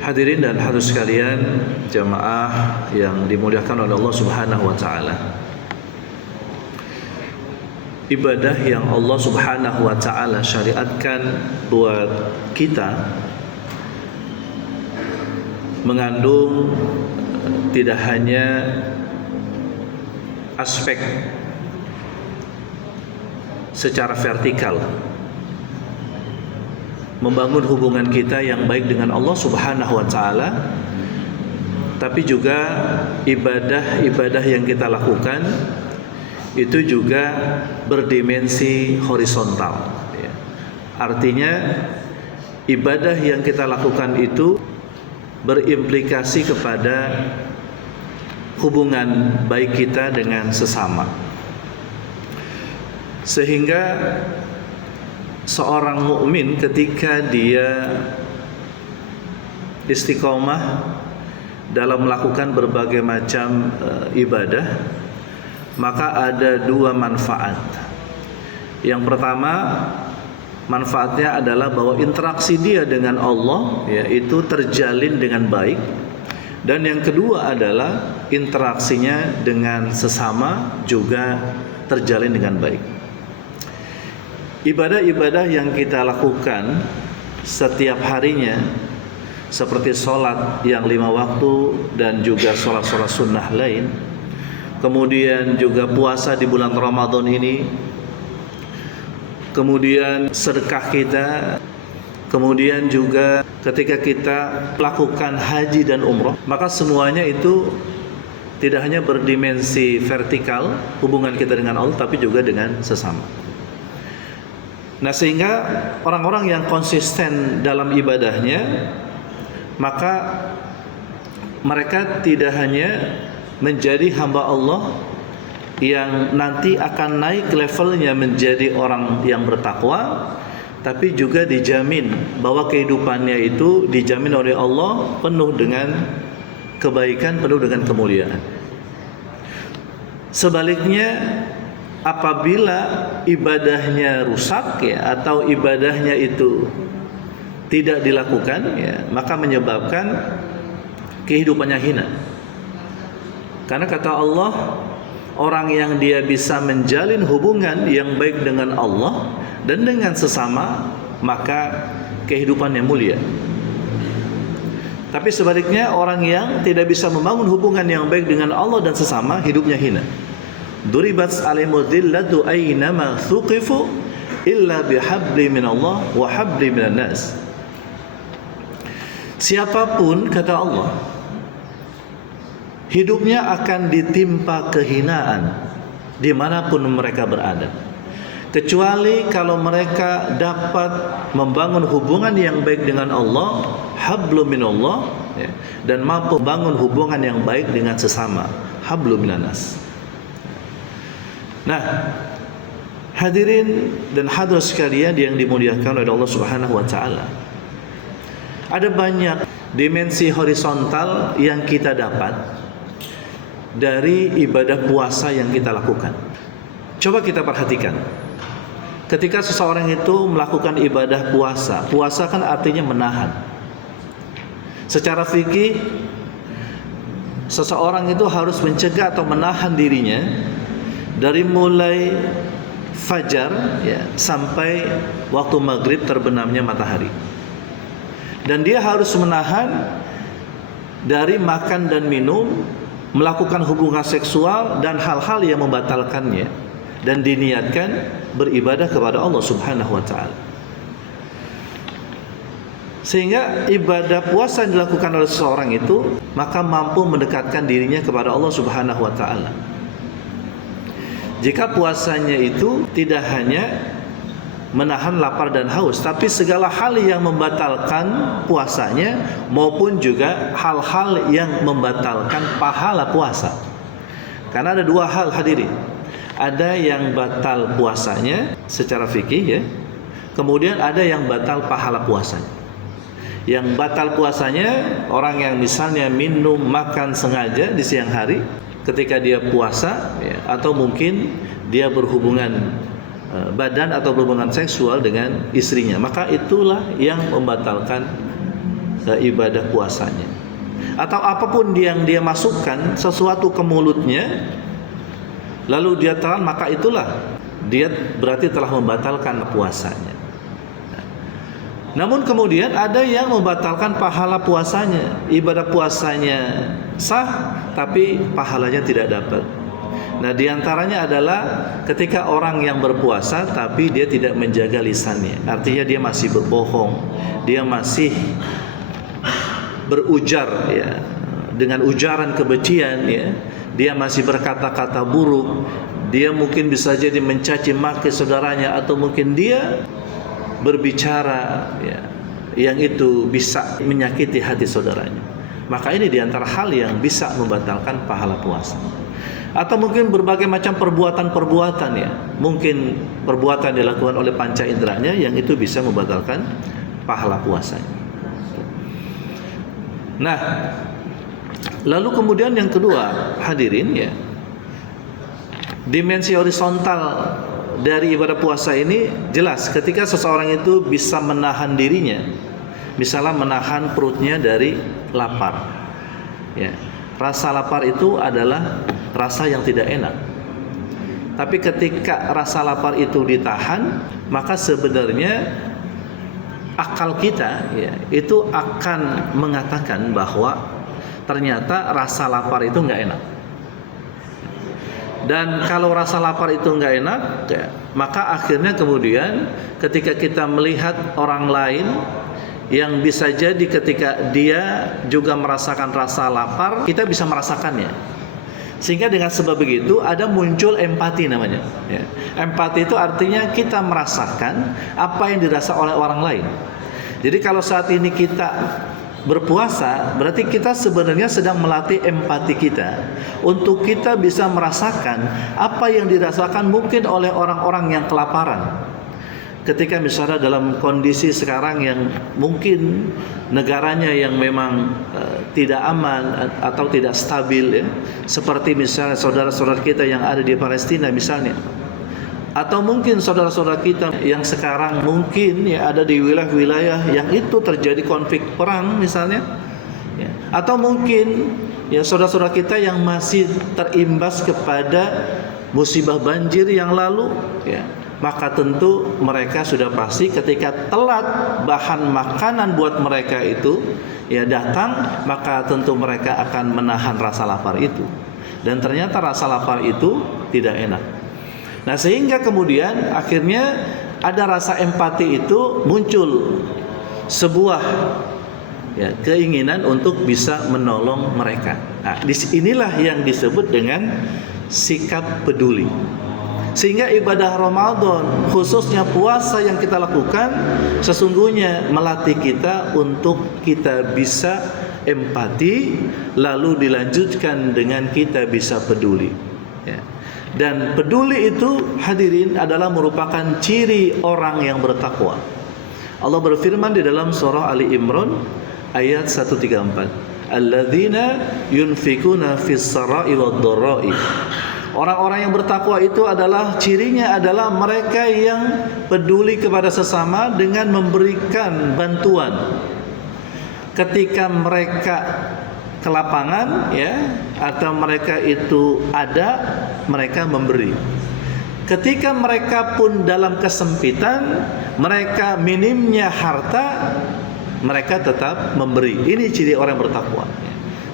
Hadirin dan hadirat sekalian, jamaah yang dimuliakan oleh Allah Subhanahu wa taala. Ibadah yang Allah Subhanahu wa taala syariatkan buat kita mengandung tidak hanya aspek secara vertikal, membangun hubungan kita yang baik dengan Allah Subhanahu wa taala, tapi juga ibadah-ibadah yang kita lakukan itu juga berdimensi horizontal. Artinya ibadah yang kita lakukan itu berimplikasi kepada hubungan baik kita dengan sesama, sehingga seorang mukmin ketika dia istiqomah dalam melakukan berbagai macam ibadah, maka ada dua manfaat. Yang pertama, manfaatnya adalah bahwa interaksi dia dengan Allah yaitu terjalin dengan baik, dan yang kedua adalah interaksinya dengan sesama juga terjalin dengan baik. Ibadah-ibadah yang kita lakukan setiap harinya, seperti sholat yang 5 waktu dan juga sholat-sholat sunnah lain, kemudian juga puasa di bulan Ramadan ini, kemudian sedekah kita, kemudian juga ketika kita melakukan haji dan umrah, maka semuanya itu tidak hanya berdimensi vertikal hubungan kita dengan Allah, tapi juga dengan sesama. Nah, sehingga orang-orang yang konsisten dalam ibadahnya, maka mereka tidak hanya menjadi hamba Allah yang nanti akan naik levelnya menjadi orang yang bertakwa, tapi juga dijamin bahwa kehidupannya itu dijamin oleh Allah penuh dengan kebaikan, penuh dengan kemuliaan. Sebaliknya, apabila ibadahnya rusak atau ibadahnya itu tidak dilakukan maka menyebabkan kehidupannya hina. Karena kata Allah, orang yang dia bisa menjalin hubungan yang baik dengan Allah dan dengan sesama, maka kehidupannya mulia. Tapi sebaliknya, orang yang tidak bisa membangun hubungan yang baik dengan Allah dan sesama, hidupnya hina. Duribat alaihimud dhillatu aynama thuqifu illa bihabli minallah wa habli minan nas. Siapapun, kata Allah, hidupnya akan ditimpa kehinaan dimanapun mereka berada, kecuali kalau mereka dapat membangun hubungan yang baik dengan Allah, hablu minallah, dan mampu membangun hubungan yang baik dengan sesama, hablu minan nas. Nah, hadirin dan hadirat sekalian yang dimuliakan oleh Allah Subhanahu wa taala, ada banyak dimensi horizontal yang kita dapat dari ibadah puasa yang kita lakukan. Coba kita perhatikan. Ketika seseorang itu melakukan ibadah puasa, puasa kan artinya menahan. Secara fikih, seseorang itu harus mencegah atau menahan dirinya dari mulai fajar sampai waktu maghrib terbenamnya matahari. Dan dia harus menahan dari makan dan minum, melakukan hubungan seksual dan hal-hal yang membatalkannya, dan diniatkan beribadah kepada Allah Subhanahu wa taala. Sehingga ibadah puasa yang dilakukan oleh seseorang itu maka mampu mendekatkan dirinya kepada Allah Subhanahu wa taala. Jika puasanya itu tidak hanya menahan lapar dan haus, tapi segala hal yang membatalkan puasanya maupun juga hal-hal yang membatalkan pahala puasa. Karena ada dua hal, hadirin. Ada yang batal puasanya secara fikih kemudian ada yang batal pahala puasanya. Yang batal puasanya orang yang misalnya minum makan sengaja di siang hari ketika dia puasa atau mungkin dia berhubungan badan atau berhubungan seksual dengan istrinya, maka itulah yang membatalkan ibadah puasanya. Atau apapun yang dia masukkan sesuatu ke mulutnya lalu dia telan, maka itulah dia berarti telah membatalkan puasanya. Namun kemudian ada yang membatalkan pahala puasanya. Ibadah puasanya sah tapi pahalanya tidak dapat. Nah, diantaranya adalah ketika orang yang berpuasa tapi dia tidak menjaga lisannya. Artinya dia masih berbohong, dia masih berujar ya, dengan ujaran kebencian ya. Dia masih berkata-kata buruk. Dia mungkin bisa jadi mencaci maki saudaranya, atau mungkin dia berbicara ya, yang itu bisa menyakiti hati saudaranya. Maka ini diantara hal yang bisa membatalkan pahala puasa. Atau mungkin berbagai macam perbuatan-perbuatan ya, mungkin perbuatan dilakukan oleh panca inderanya yang itu bisa membatalkan pahala puasanya. Nah, lalu kemudian yang kedua, hadirin ya, dimensi horizontal dari ibadah puasa ini jelas ketika seseorang itu bisa menahan dirinya, misalnya menahan perutnya dari lapar ya. Rasa lapar itu adalah rasa yang tidak enak. Tapi ketika rasa lapar itu ditahan, maka sebenarnya akal kita ya, itu akan mengatakan bahwa ternyata rasa lapar itu nggak enak. Dan kalau rasa lapar itu nggak enak ya, maka akhirnya kemudian ketika kita melihat orang lain yang bisa jadi ketika dia juga merasakan rasa lapar, kita bisa merasakannya. Sehingga dengan sebab begitu ada muncul empati namanya ya. Empati itu artinya kita merasakan apa yang dirasa oleh orang lain. Jadi kalau saat ini kita berpuasa, berarti kita sebenarnya sedang melatih empati kita untuk kita bisa merasakan apa yang dirasakan mungkin oleh orang-orang yang kelaparan. Ketika misalnya dalam kondisi sekarang yang mungkin negaranya yang memang tidak aman atau tidak stabil ya, seperti misalnya saudara-saudara kita yang ada di Palestina misalnya, atau mungkin saudara-saudara kita yang sekarang mungkin ya ada di wilayah-wilayah yang itu terjadi konflik perang misalnya ya. Atau mungkin ya saudara-saudara kita yang masih terimbas kepada musibah banjir yang lalu ya. Maka tentu mereka sudah pasti ketika telat bahan makanan buat mereka itu ya datang, maka tentu mereka akan menahan rasa lapar itu. Dan ternyata rasa lapar itu tidak enak. Nah, sehingga kemudian akhirnya ada rasa empati itu muncul, sebuah ya, keinginan untuk bisa menolong mereka. Nah, inilah yang disebut dengan sikap peduli. Sehingga ibadah Ramadan, khususnya puasa yang kita lakukan, sesungguhnya melatih kita untuk kita bisa empati, lalu dilanjutkan dengan kita bisa peduli ya. Dan peduli itu hadirin adalah merupakan ciri orang yang bertakwa. Allah berfirman di dalam surah Ali Imran ayat 134, alladzina yunfikuna fis sarai wad dharai. Orang-orang yang bertakwa itu adalah cirinya adalah mereka yang peduli kepada sesama dengan memberikan bantuan. Ketika mereka ke lapangan ya, atau mereka itu ada, mereka memberi. Ketika mereka pun dalam kesempitan, mereka minimnya harta, mereka tetap memberi. Ini ciri orang bertakwa.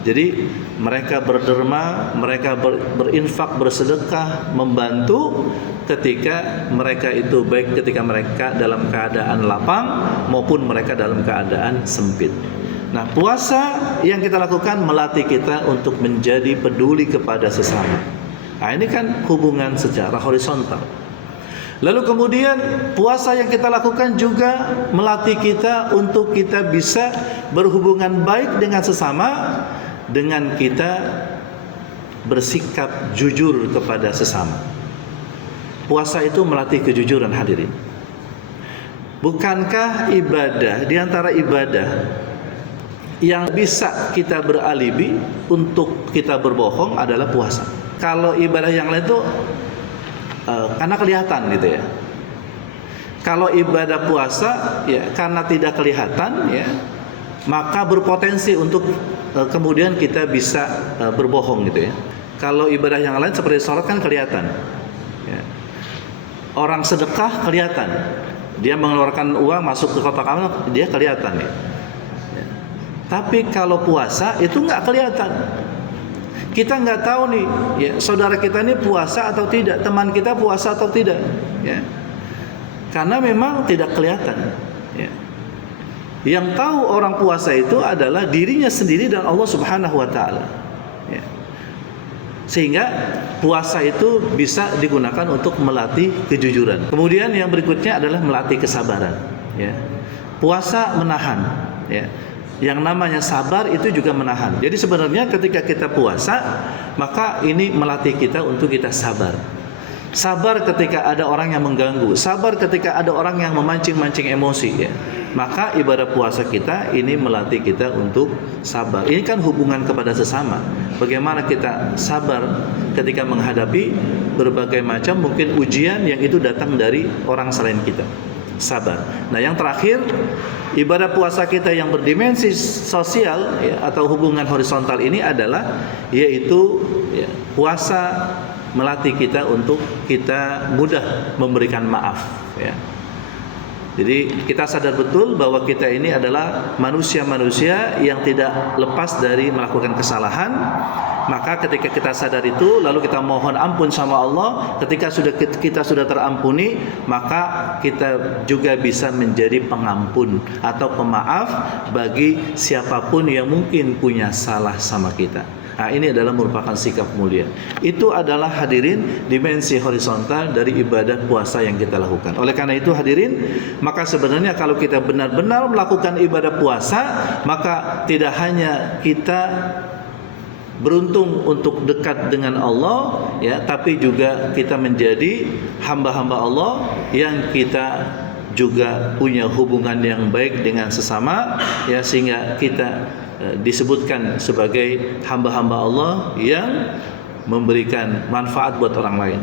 Jadi mereka berderma, mereka berinfak, bersedekah, membantu ketika mereka itu baik ketika mereka dalam keadaan lapang maupun mereka dalam keadaan sempit. Nah, puasa yang kita lakukan melatih kita untuk menjadi peduli kepada sesama. Nah, ini kan hubungan secara horizontal. Lalu kemudian puasa yang kita lakukan juga melatih kita untuk kita bisa berhubungan baik dengan sesama, dengan kita bersikap jujur kepada sesama. Puasa itu melatih kejujuran hadirin. Bukankah ibadah, di antara ibadah yang bisa kita beralibi untuk kita berbohong adalah puasa. Kalau ibadah yang lain itu karena kelihatan gitu ya. Kalau ibadah puasa ya karena tidak kelihatan ya, maka berpotensi untuk kemudian kita bisa berbohong gitu ya. Kalau ibadah yang lain seperti sholat kan kelihatan ya. Orang sedekah kelihatan, dia mengeluarkan uang masuk ke kotak amal, dia kelihatan ya. Tapi kalau puasa itu nggak kelihatan. Kita nggak tahu nih ya, saudara kita ini puasa atau tidak, teman kita puasa atau tidak ya. Karena memang tidak kelihatan ya. Yang tahu orang puasa itu adalah dirinya sendiri dan Allah Subhanahu wa taala ya. Sehingga puasa itu bisa digunakan untuk melatih kejujuran. Kemudian yang berikutnya adalah melatih kesabaran ya. Puasa menahan ya. Yang namanya sabar itu juga menahan. Jadi sebenarnya ketika kita puasa, maka ini melatih kita untuk kita sabar. Sabar ketika ada orang yang mengganggu, sabar ketika ada orang yang memancing-mancing emosi ya. Maka ibadah puasa kita ini melatih kita untuk sabar. Ini kan hubungan kepada sesama. Bagaimana kita sabar ketika menghadapi berbagai macam mungkin ujian yang itu datang dari orang selain kita. Sabar. Nah, yang terakhir, ibadah puasa kita yang berdimensi sosial ya, atau hubungan horizontal ini adalah yaitu ya, puasa melatih kita untuk kita mudah memberikan maaf ya. Jadi kita sadar betul bahwa kita ini adalah manusia-manusia yang tidak lepas dari melakukan kesalahan. Maka ketika kita sadar itu, lalu kita mohon ampun sama Allah, ketika kita sudah terampuni, maka kita juga bisa menjadi pengampun atau pemaaf bagi siapapun yang mungkin punya salah sama kita. Nah, ini adalah merupakan sikap mulia. Itu adalah hadirin dimensi horizontal dari ibadah puasa yang kita lakukan. Oleh karena itu hadirin, maka sebenarnya kalau kita benar-benar melakukan ibadah puasa, maka tidak hanya kita beruntung untuk dekat dengan Allah ya, tapi juga kita menjadi hamba-hamba Allah yang kita juga punya hubungan yang baik dengan sesama ya, sehingga kita disebutkan sebagai hamba-hamba Allah yang memberikan manfaat buat orang lain.